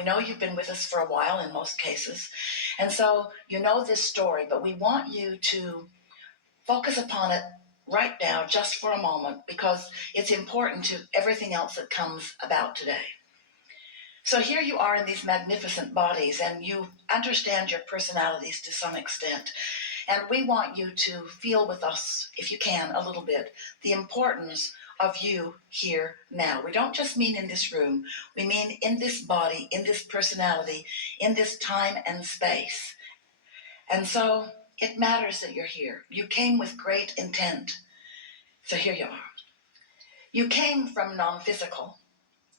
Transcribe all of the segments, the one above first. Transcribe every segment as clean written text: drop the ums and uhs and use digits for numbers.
we know you've been with us for a while in most cases. And so you know this story, but we want you to focus upon it right now, just for a moment, because it's important to everything else that comes about today. So here you are in these magnificent bodies, and you understand your personalities to some extent. And we want you to feel with us, if you can, a little bit, the importance of you here now. We don't just mean in this room, we mean in this body, in this personality, in this time and space. And so it matters that you're here. You came with great intent. So here you are. You came from non-physical,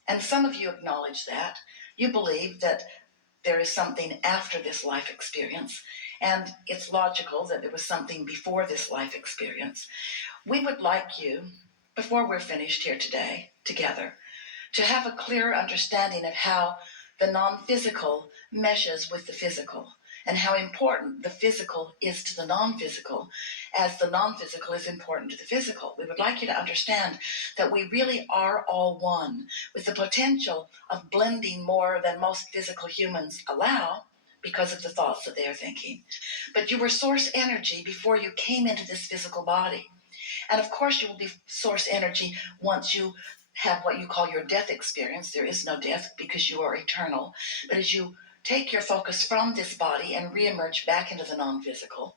and some of you acknowledge that. You believe that there is something after this life experience, and it's logical that there was something before this life experience. We would like you, before we're finished here today, together, to have a clearer understanding of how the non-physical meshes with the physical, and how important the physical is to the non-physical, as the non-physical is important to the physical. We would like you to understand that we really are all one, with the potential of blending more than most physical humans allow because of the thoughts that they are thinking. But you were source energy before you came into this physical body. And of course you will be source energy once you have what you call your death experience. There is no death because you are eternal. But as you take your focus from this body and reemerge back into the non-physical,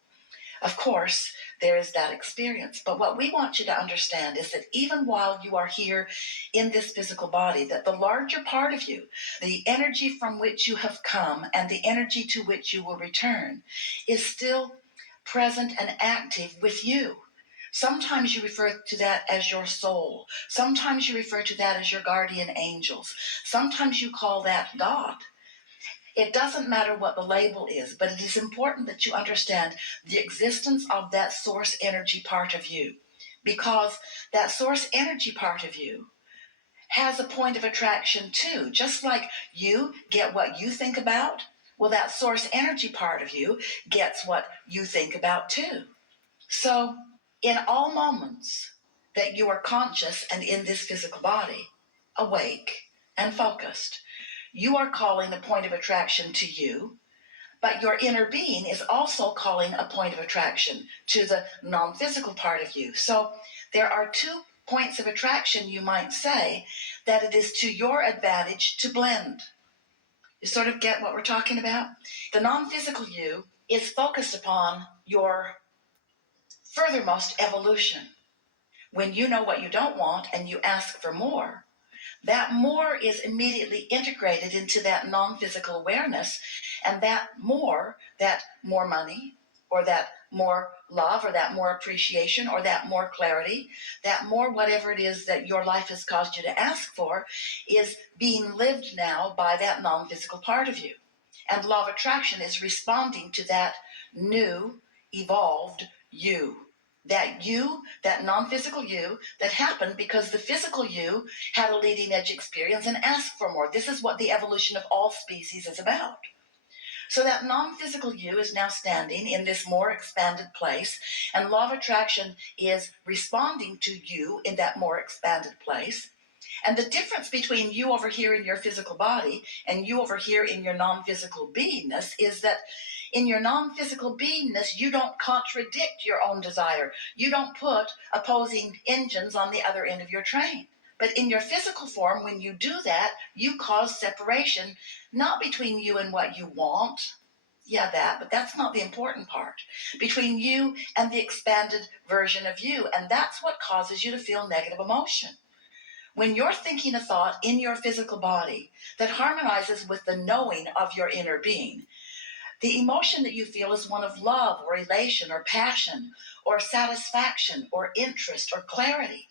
of course, there is that experience. But what we want you to understand is that even while you are here in this physical body, that the larger part of you, the energy from which you have come and the energy to which you will return, is still present and active with you. Sometimes you refer to that as your soul. Sometimes you refer to that as your guardian angels. Sometimes you call that God. It doesn't matter what the label is, but it is important that you understand the existence of that source energy part of you, because that source energy part of you has a point of attraction too. Just like you get what you think about, well, that source energy part of you gets what you think about too. So in all moments that you are conscious and in this physical body, awake and focused, you are calling a point of attraction to you, but your inner being is also calling a point of attraction to the non-physical part of you. So there are 2 points of attraction, you might say, that it is to your advantage to blend. You sort of get what we're talking about? The non-physical you is focused upon your furthermost evolution. When you know what you don't want and you ask for more, that more is immediately integrated into that non-physical awareness, and that more money, or that more love, or that more appreciation, or that more clarity, that more whatever it is that your life has caused you to ask for, is being lived now by that non-physical part of you. And law of attraction is responding to that new, evolved you. That non-physical you, that happened because the physical you had a leading edge experience and asked for more. This is what the evolution of all species is about. So that non-physical you is now standing in this more expanded place, and law of attraction is responding to you in that more expanded place. And the difference between you over here in your physical body and you over here in your non-physical beingness is that in your non-physical beingness, you don't contradict your own desire. You don't put opposing engines on the other end of your train. But in your physical form, when you do that, you cause separation, not between you and what you want. Yeah, but that's not the important part. Between you and the expanded version of you. And that's what causes you to feel negative emotion. When you're thinking a thought in your physical body that harmonizes with the knowing of your inner being, the emotion that you feel is one of love or elation or passion or satisfaction or interest or clarity.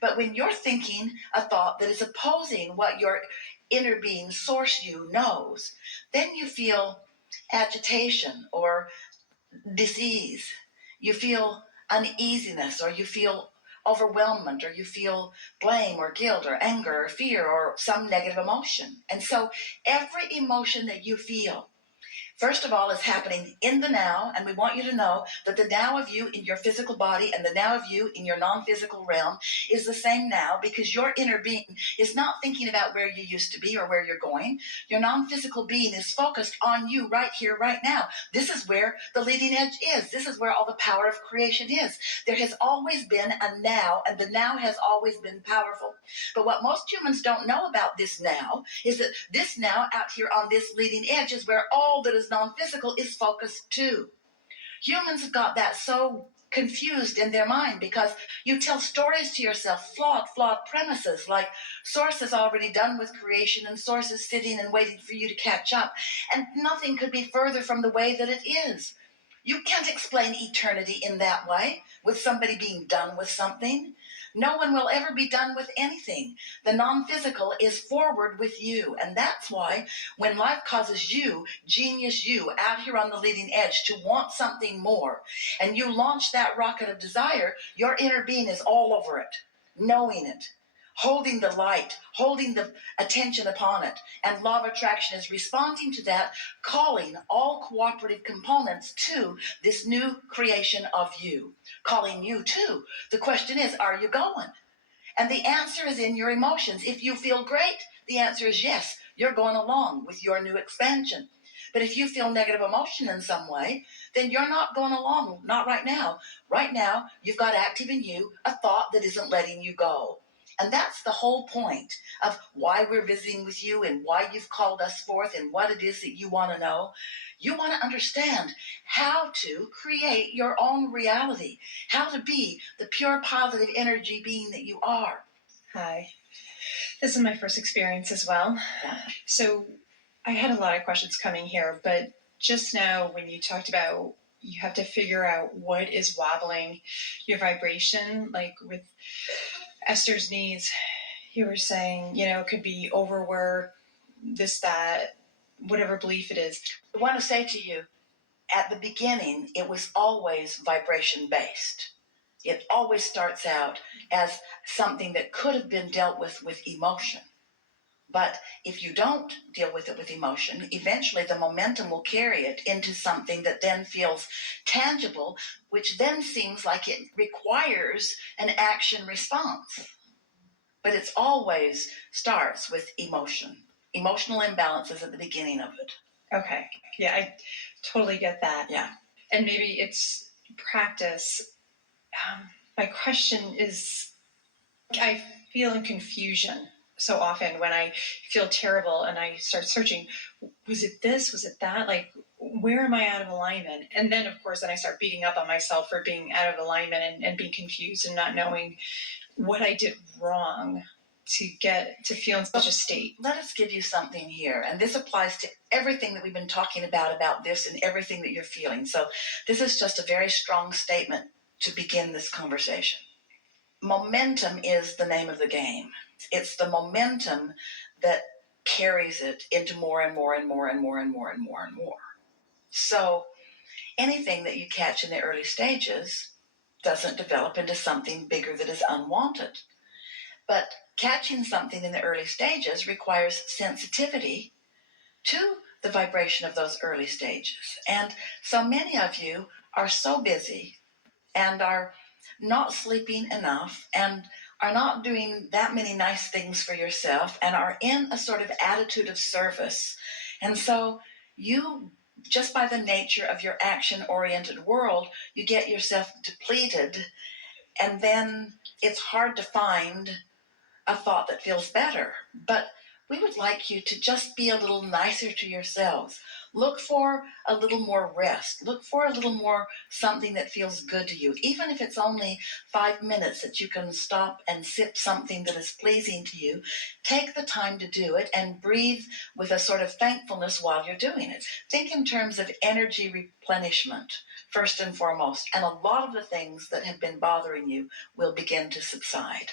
But when you're thinking a thought that is opposing what your inner being, source you, knows, then you feel agitation or disease. You feel uneasiness, or you feel overwhelmment, or you feel blame or guilt or anger or fear or some negative emotion. And so every emotion that you feel First of all, is happening in the now, and we want you to know that the now of you in your physical body and the now of you in your non-physical realm is the same now, because your inner being is not thinking about where you used to be or where you're going. Your non-physical being is focused on you right here, right now. This is where the leading edge is. This is where all the power of creation is. There has always been a now, and the now has always been powerful. But what most humans don't know about this now is that this now out here on this leading edge is where all that is non-physical is focused too. Humans have got that so confused in their mind because you tell stories to yourself, flawed premises, like Source is already done with creation and Source is sitting and waiting for you to catch up, and nothing could be further from the way that it is. You can't explain eternity in that way, with somebody being done with something. No one will ever be done with anything. The non-physical is forward with you, and that's why when life causes you, genius you, out here on the leading edge to want something more, and you launch that rocket of desire, your inner being is all over it, knowing it, holding the light, holding the attention upon it, and law of attraction is responding to that, calling all cooperative components to this new creation of you, calling you too. The question is, are you going? And the answer is in your emotions. If you feel great, the answer is yes, you're going along with your new expansion. But if you feel negative emotion in some way, then you're not going along, not right now. Right now, you've got active in you a thought that isn't letting you go. And that's the whole point of why we're visiting with you and why you've called us forth and what it is that you want to know. You want to understand how to create your own reality, how to be the pure positive energy being that you are. Hi. This is my first experience as well. Yeah. So I had a lot of questions coming here, but just now when you talked about you have to figure out what is wobbling your vibration, like with Esther's needs, you were saying, it could be overwork, this, that, whatever belief it is. I want to say to you, at the beginning, it was always vibration based. It always starts out as something that could have been dealt with emotion. But if you don't deal with it with emotion, eventually the momentum will carry it into something that then feels tangible, which then seems like it requires an action response. But it always starts with emotion. Emotional imbalances at the beginning of it. Okay. Yeah, I totally get that. Yeah. And maybe it's practice. My question is, I feel in confusion so often when I feel terrible and I start searching, was it this? Was it that? Like, where am I out of alignment? And then, of course, then I start beating up on myself for being out of alignment and being confused and not knowing what I did wrong to get to feel in such a state. Let us give you something here, and this applies to everything that we've been talking about this and everything that you're feeling. So this is just a very strong statement to begin this conversation. Momentum is the name of the game. It's the momentum that carries it into more and more and more and more and more and more and more. So anything that you catch in the early stages doesn't develop into something bigger that is unwanted. But catching something in the early stages requires sensitivity to the vibration of those early stages. And so many of you are so busy and are not sleeping enough and are not doing that many nice things for yourself and are in a sort of attitude of service. And so you, just by the nature of your action-oriented world, you get yourself depleted, and then it's hard to find a thought that feels better. But we would like you to just be a little nicer to yourselves. Look for a little more rest. Look for a little more something that feels good to you. Even if it's only 5 minutes that you can stop and sip something that is pleasing to you, take the time to do it and breathe with a sort of thankfulness while you're doing it. Think in terms of energy replenishment, first and foremost, and a lot of the things that have been bothering you will begin to subside.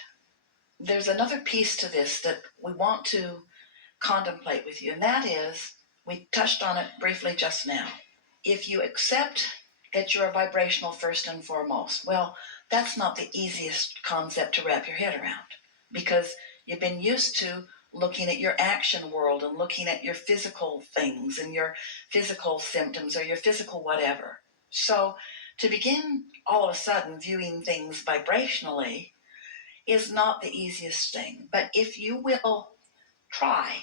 There's another piece to this that we want to contemplate with you, and that is, we touched on it briefly just now. If you accept that you're a vibrational first and foremost, well, that's not the easiest concept to wrap your head around, because you've been used to looking at your action world and looking at your physical things and your physical symptoms or your physical whatever. So to begin all of a sudden viewing things vibrationally is not the easiest thing. But if you will try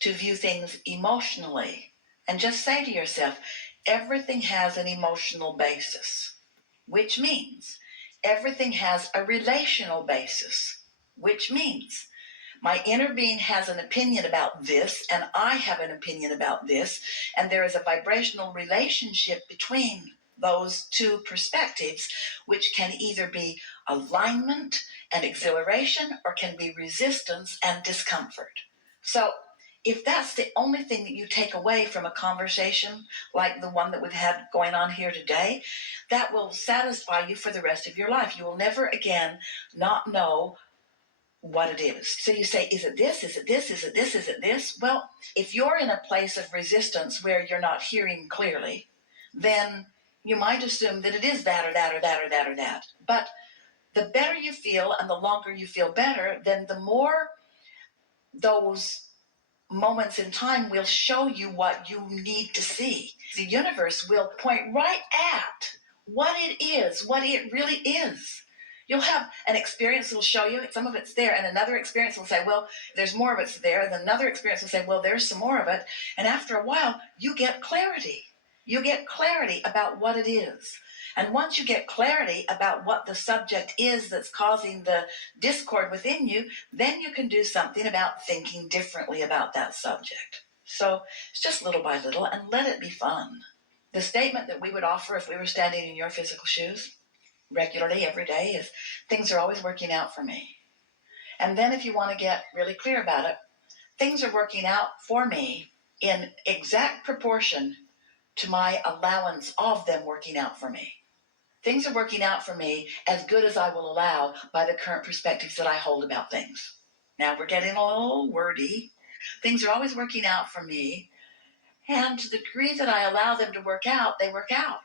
to view things emotionally and just say to yourself, everything has an emotional basis, which means everything has a relational basis, which means my inner being has an opinion about this, and I have an opinion about this, and there is a vibrational relationship between those two perspectives, which can either be alignment and exhilaration or can be resistance and discomfort. So, if that's the only thing that you take away from a conversation like the one that we've had going on here today, that will satisfy you for the rest of your life. You will never again not know what it is. So you say, is it this? Is it this? Is it this? Is it this? Well, if you're in a place of resistance where you're not hearing clearly, then you might assume that it is that or that or that or that or that. But the better you feel and the longer you feel better, then the more those moments in time will show you what you need to see. The universe will point right at what it is, what it really is. You'll have an experience that will show you some of it's there, and another experience will say, well, there's more of it's there, and another experience will say, well, there's some more of it. And after a while, you get clarity. You get clarity about what it is. And once you get clarity about what the subject is that's causing the discord within you, then you can do something about thinking differently about that subject. So it's just little by little, and let it be fun. The statement that we would offer if we were standing in your physical shoes regularly every day is, things are always working out for me. And then if you want to get really clear about it, things are working out for me in exact proportion to my allowance of them working out for me. Things are working out for me as good as I will allow by the current perspectives that I hold about things. Now we're getting a little wordy. Things are always working out for me, and to the degree that I allow them to work out, they work out.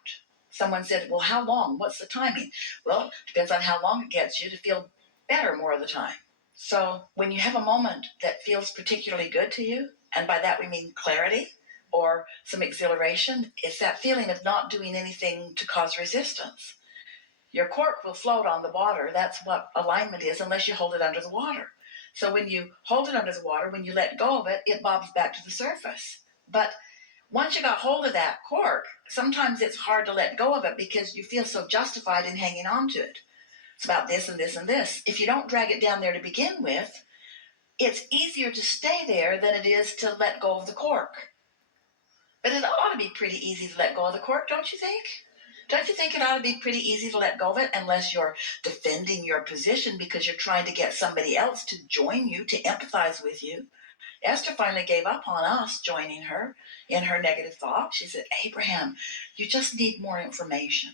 Someone said, well, how long? What's the timing? Well, it depends on how long it gets you to feel better more of the time. So when you have a moment that feels particularly good to you, and by that we mean clarity or some exhilaration, it's that feeling of not doing anything to cause resistance. Your cork will float on the water. That's what alignment is, unless you hold it under the water. So when you hold it under the water, when you let go of it, it bobs back to the surface. But once you got hold of that cork, sometimes it's hard to let go of it because you feel so justified in hanging on to it. It's about this and this and this. If you don't drag it down there to begin with, it's easier to stay there than it is to let go of the cork. But it ought to be pretty easy to let go of the cork, don't you think? Don't you think it ought to be pretty easy to let go of it, unless you're defending your position because you're trying to get somebody else to join you, to empathize with you? Esther finally gave up on us joining her in her negative thought. She said, Abraham, you just need more information.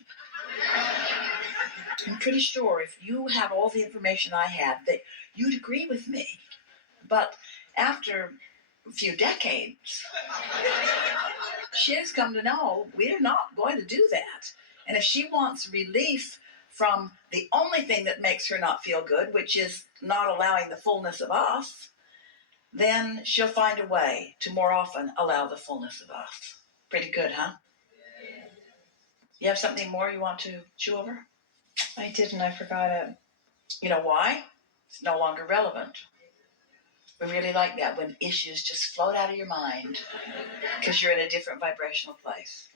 I'm pretty sure if you had all the information I had, that you'd agree with me. But after a few decades, she has come to know we're not going to do that. And if she wants relief from the only thing that makes her not feel good, which is not allowing the fullness of us, then she'll find a way to more often allow the fullness of us. Pretty good, huh? You have something more you want to chew over? I didn't. I forgot it. You know why? It's no longer relevant. We really like that when issues just float out of your mind because you're in a different vibrational place.